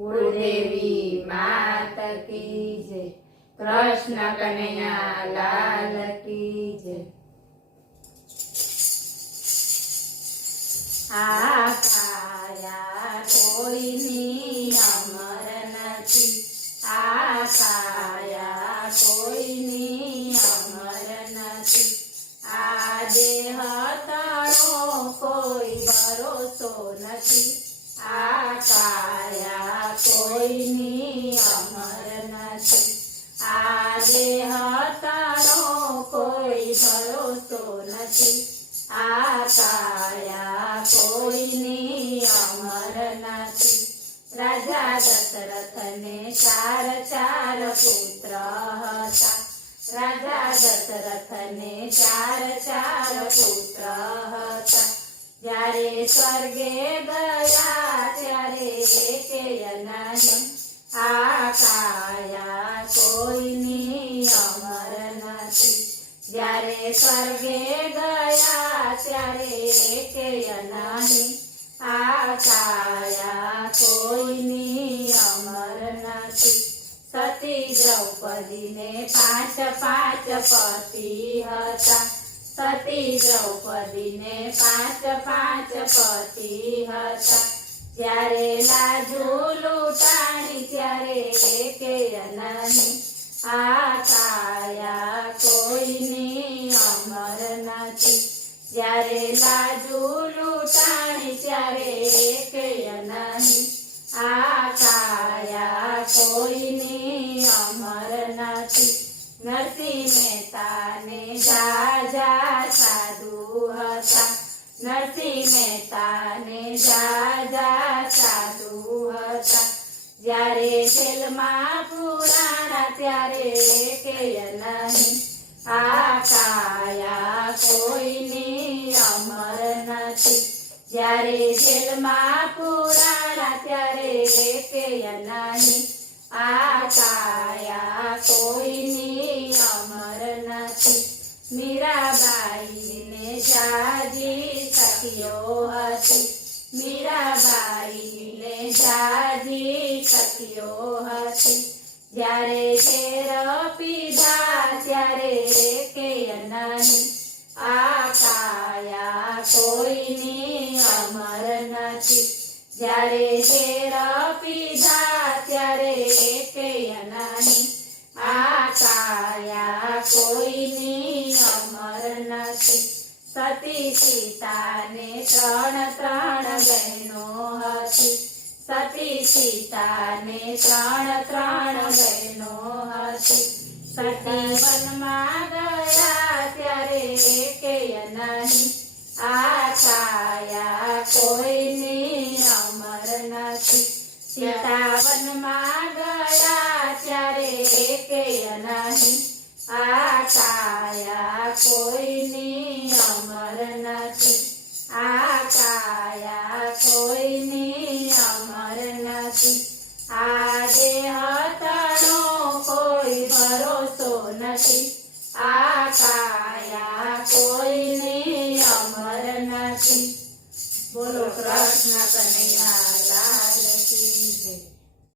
कुलदेवी मात की जय। कृष्ण कन्हैया लाल की जय। आ काया कोईनी अमर नथी। आ काया कोईनी अमर नथी। आ देह तळो कोई भरोसो नथी। आ काया कोईनी अमर नथी। आ देह तळो कोई भरोसो नथी। आ काया कोईनी अमर नथी। राजा दशरथ ने चार पुत्र हता। राजा दशरथ ने चार पुत्र हता। જ્યારે સ્વર્ગે ગયા ત્યારે એકેય નહીં। આ કાયા કોઈની અમર નથી। જ્યારે સ્વર્ગે ગયા ત્યારે એકેય નહીં। આ કાયા કોઈની અમર નથી। સતી દ્રૌપદીને પાંચ પતિ હતા। સતી દ્રૌપદીને પાંચ પતિ હતા। જ્યારે લાજુ લૂંટાણી ત્યારે એકેય નહીં। આ કાયા કોઈની અમર નથી। જ્યારે લાજુ લૂંટાણી ત્યારે એકેય નહીં। આ કાયા કોઈની અમર નથી। નરસિંહ મહેતાને જાજા સાધુ હતા। નરસિંહ મહેતાને જાજા સાધુ હતા। જ્યારે જેલમાં પુરાણા ત્યારે એકેય નહીં। આ કાયા કોઈની અમર નથી। જ્યારે જેલમાં પુરાણા ત્યારે એકેય નહીં। આ કાયા કોઈની અમર નથી। મીરાબાઈને જાજી સખીઓ હતી। મીરાબાઈને જાજી સખીઓ હતી। જ્યારે ઝેર પીધા ત્યારે એકેય નહીં। આ કાયા કોઈની અમર નથી। જ્યારે ઝેર પીધા ત્યારે એકેય નહીં। આ કાયા કોઈની અમર નથી। સતી સીતાને ત્રણ બહેનો હતી। સતી સીતાને ત્રણ બહેનો હતી। સતી વનમાં ગયા ત્યારે એકેય નહીં। આ કાયા કોઈની અમર નથી। સીતા વનમાં ગયા ત્યારે એકેય નહીં। આ કાયા કોઈની અમર નથી। આ કાયા કોઈની અમર નથી। આ દેહ તળો કોઈ ભરોસો નથી।